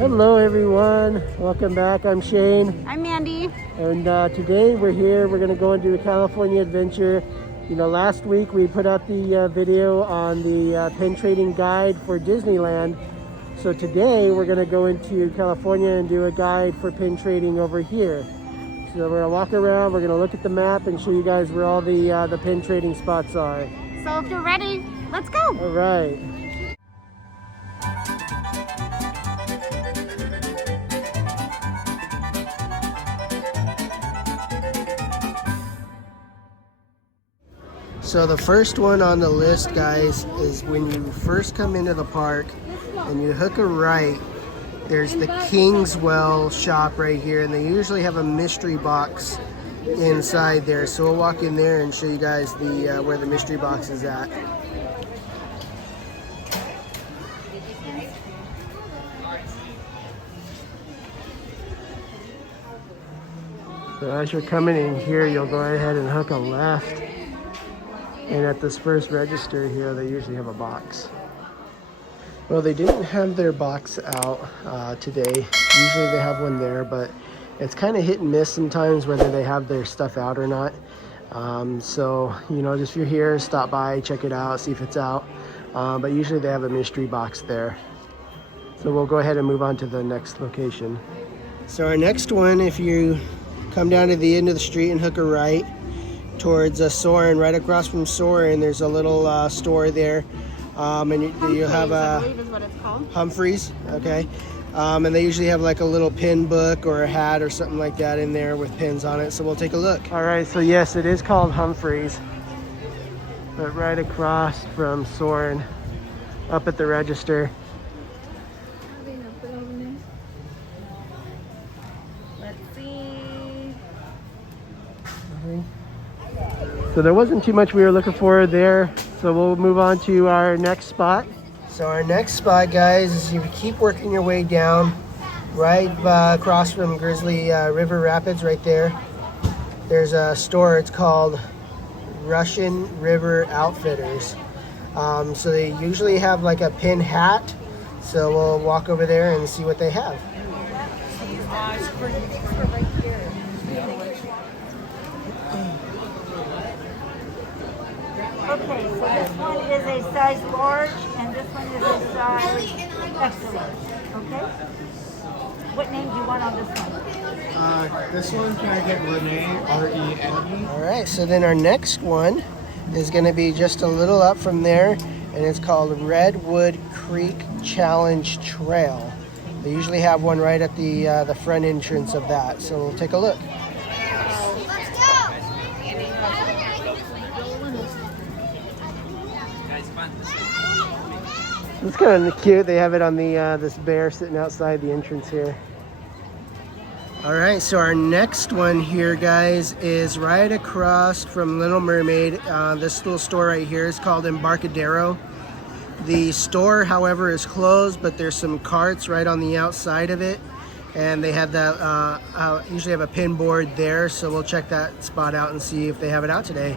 Hello everyone, welcome back. I'm Shane. I'm Mandy. And today we're here, we're going to go and do a California adventure. You know, last week we put out the video on the pin trading guide for Disneyland. So today we're going to go into California and do a guide for pin trading over here. So we're going to walk around, we're going to look at the map and show you guys where all the pin trading spots are. So if you're ready, let's go. All right. So the first one on the list, guys, is when you first come into the park and you hook a right, there's the Kingswell shop right here, and they usually have a mystery box inside there. So we'll walk in there and show you guys the where the mystery box is at. So as you're coming in here, you'll go ahead and hook a left. And at this first register here, they usually have a box. Well, they didn't have their box out today. Usually they have one there, but it's kind of hit and miss sometimes whether they have their stuff out or not. So, you know, just if you're here, stop by, check it out, see if it's out. But usually they have a mystery box there. So we'll go ahead and move on to the next location. So our next one, if you come down to the end of the street and hook a right, towards Soarin', right across from Soarin', there's a little store there, and you'll have a I believe is what it's called. Humphreys, okay, and they usually have like a little pin book or a hat or something like that in there with pins on it. So we'll take a look. All right, so yes, it is called Humphreys, but right across from Soarin', up at the register. Let's see. So there wasn't too much we were looking for there, so we'll move on to our next spot. So our next spot, guys, is you keep working your way down right across from Grizzly River Rapids right there. There's a store, it's called Russian River Outfitters. So they usually have like a pin hat, so we'll walk over there and see what they have. Okay, so this one is a size large, and this one is a size extra large, okay? What name do you want on this one? This one, can I get Renee, R-E-N-E? All right, so then our next one is gonna be just a little up from there, and it's called Redwood Creek Challenge Trail. They usually have one right at the front entrance of that, so we'll take a look. It's kind of cute. They have it on the this bear sitting outside the entrance here. All right, so our next one here, guys, is right across from Little Mermaid. This little store right here is called Embarcadero. The store, however, is closed, but there's some carts right on the outside of it, and they have that. Usually have a pin board there, so we'll check that spot out and see if they have it out today.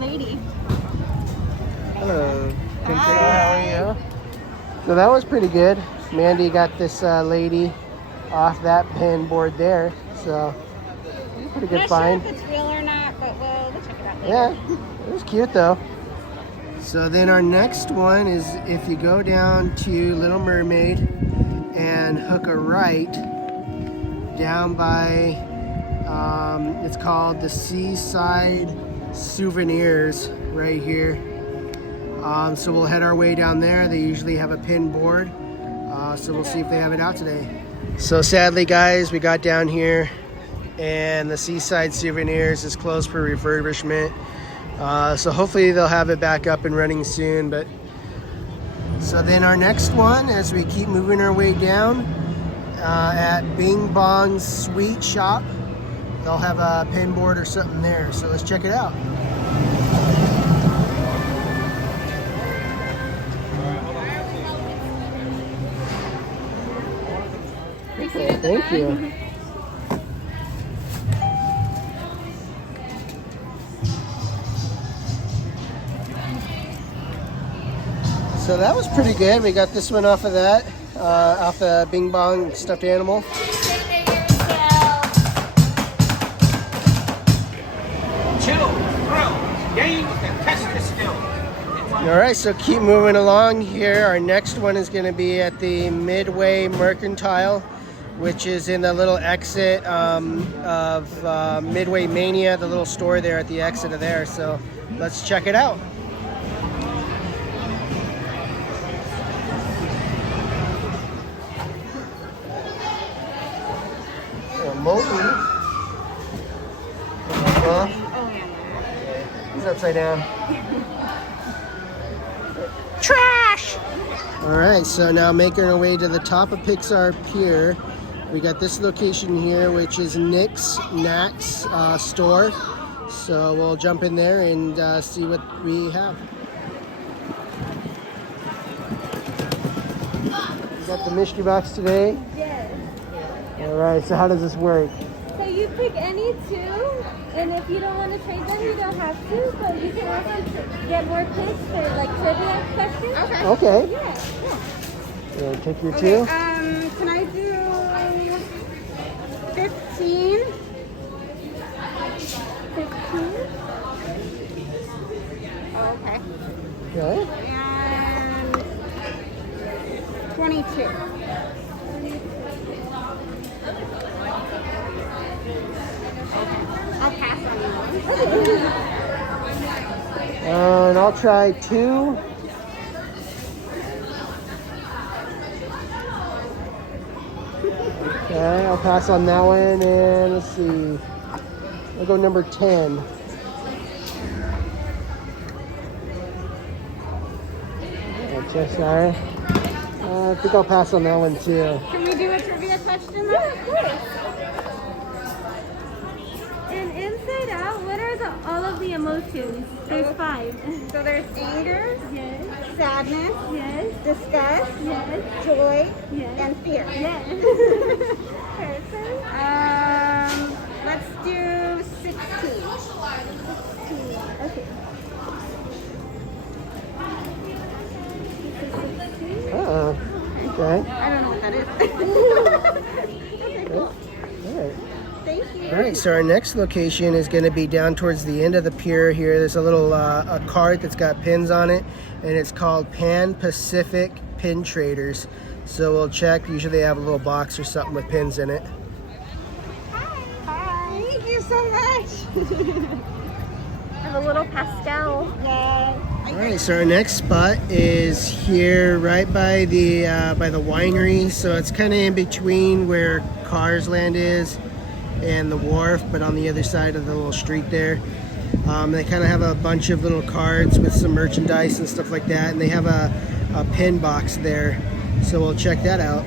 Lady. Hello. How are you? So that was pretty good. Mandy got this lady off that pin board there, so pretty good find. Not sure if it's real or not, but we'll check it out later. Yeah, it was cute though. So then our next one is if you go down to Little Mermaid and hook a right down by, it's called the Seaside Souvenirs right here. So we'll head our way down there. They usually have a pin board, so we'll see if they have it out today. So sadly, guys, we got down here and the Seaside Souvenirs is closed for refurbishment. So hopefully they'll have it back up and running soon. But so then our next one, as we keep moving our way down, at Bongs Sweet Shop, they'll have a pin board or something there. So let's check it out. Okay, thank you. So that was pretty good. We got this one off of that, off the Bing Bong stuffed animal. All right, so keep moving along here. Our next one is going to be at the Midway Mercantile, which is in the little exit of Midway Mania, the little store there at the exit of there. So let's check it out. Molten. He's upside down. Trash! Alright, so now making our way to the top of Pixar Pier. We got this location here, which is Nick's Knacks store. So we'll jump in there and see what we have. We got the mystery box today. Yes. Alright, so how does this work? So you pick any two, and if you don't want to trade them, you don't have to, but you can also get more picks for like trivia questions. Okay. Yeah. Yeah, take your two. Can I do 15? 15. Oh, okay. Okay. And 22. I'll pass on that one. And I'll try 2. Okay, I'll pass on that one, and let's see. I'll go number 10. Cheshire. I think I'll pass on that one too. Can we do a trivia question? Yeah, of course. And inside out, what are all of the emotions? There's 5. So there's anger, Yes. sadness, Yes. disgust, Yes. joy, Yes. and fear. Yes. Perfect. Let's do 16. Okay. Okay. I don't know what that is. Okay, cool. All right. Thank you. All right, so our next location is going to be down towards the end of the pier here. There's a little a cart that's got pins on it, and it's called Pan Pacific Pin Traders. So we'll check. Usually they have a little box or something with pins in it. Hi. Thank you so much. And a little pastel. Yay. All right, so our next spot is here right by the winery. So it's kind of in between where Cars Land is and the wharf, but on the other side of the little street there. They kind of have a bunch of little cards with some merchandise and stuff like that, and they have a pin box there. So we'll check that out.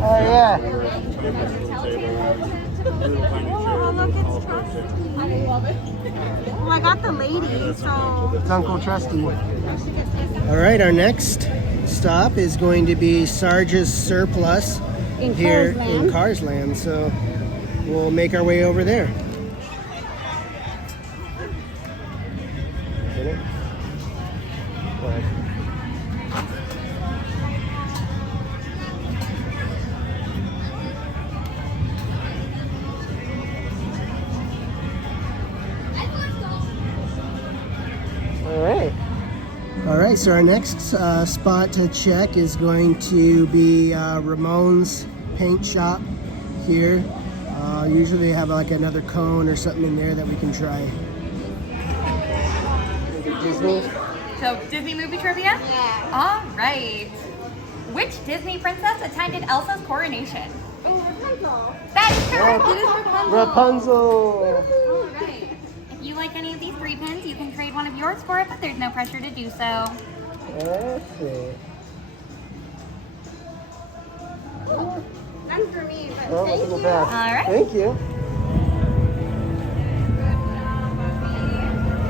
Oh yeah. Oh, look, it's Trusty. Well, I got the lady, so. It's Uncle Trusty. All right, our next stop is going to be Sarge's Surplus here in Cars Land. So we'll make our way over there. All right, so our next spot to check is going to be Ramon's Paint Shop here. Usually they have like another cone or something in there that we can try. Disney? So, Disney movie trivia? Yeah. All right. Which Disney princess attended Elsa's coronation? Oh, Rapunzel. That is correct. It is Rapunzel. Rapunzel! All right. If you like any of these 3 pins, you can trade one of yours for it, but there's no pressure to do so. Let's see. None for me, but Oh, thank look at you. that. All right. Thank you.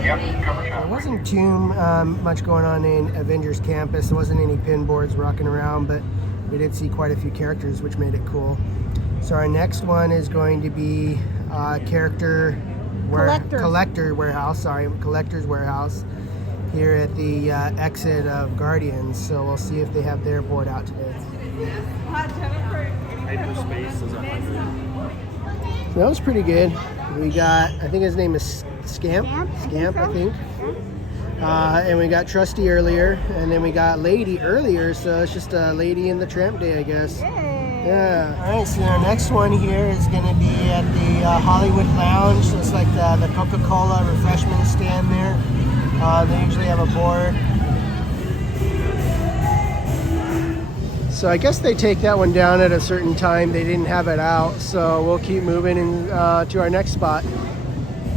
There wasn't too much going on in Avengers Campus. There wasn't any pin boards rocking around, but we did see quite a few characters, which made it cool. So our next one is going to be character collector's warehouse here at the exit of Guardians. So we'll see if they have their board out today. Hyperspace is 100. So that was pretty good. We got, I think his name is Scamp, I think. And we got Trusty earlier, and then we got Lady earlier, so it's just a Lady in the Tramp Day, I guess. Yeah. All right, so our next one here is going to be at the Hollywood Lounge. So it's like the Coca-Cola refreshment stand there. They usually have a board. So I guess they take that one down at a certain time. They didn't have it out, so we'll keep moving to our next spot.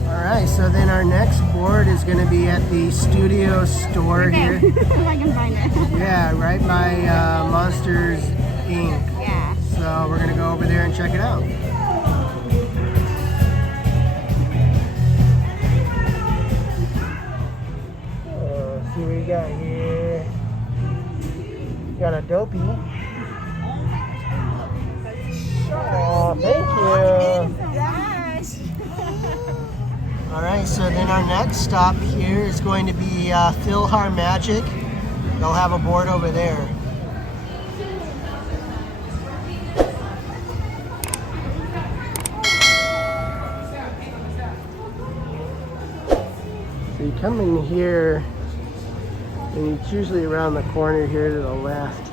All right, so then our next board is going to be at the Studio Store here. If I can find it. Yeah, right by Monsters Inc. Yeah. So we're going to go over there and check it out. See what we got here. Got a Dopey. Oh, thank you. All right, so then our next stop here is going to be Philhar Magic. They'll have a board over there. So you come in here, and it's usually around the corner here to the left.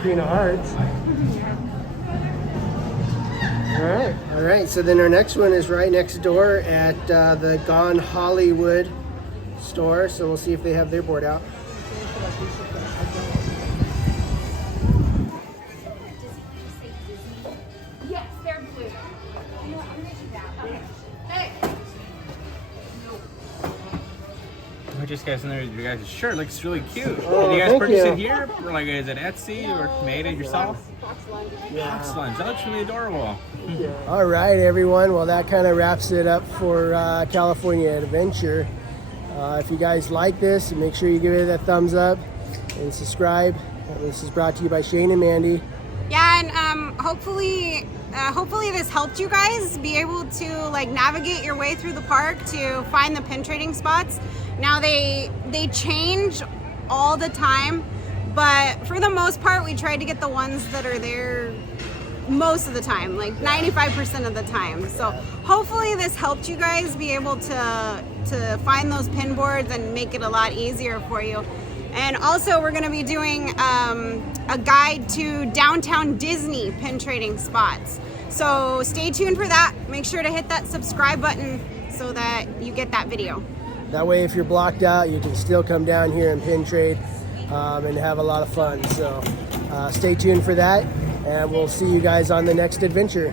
Queen of Hearts. All right. So then our next one is right next door at the Gone Hollywood store. So we'll see if they have their board out. Yes, they're blue. I'm gonna do that. Okay. Hey. I just guys in there. You guys' shirt looks really cute. Oh, Did you guys thank purchase you. it here, or like is it Etsy, or made it yourself? Box lunch. That looks really adorable. All right, everyone. Well, that kind of wraps it up for California Adventure. If you guys like this, make sure you give it a thumbs up and subscribe. This is brought to you by Shane and Mandy. Yeah, and hopefully this helped you guys be able to like navigate your way through the park to find the pin trading spots. Now they change all the time, but for the most part, we try to get the ones that are there most of the time, like 95% of the time. So hopefully this helped you guys be able to find those pin boards and make it a lot easier for you. And also we're going to be doing a guide to downtown Disney pin trading spots. So stay tuned for that. Make sure to hit that subscribe button so that you get that video. That way, if you're blocked out, you can still come down here and pin trade and have a lot of fun. So stay tuned for that, and we'll see you guys on the next adventure.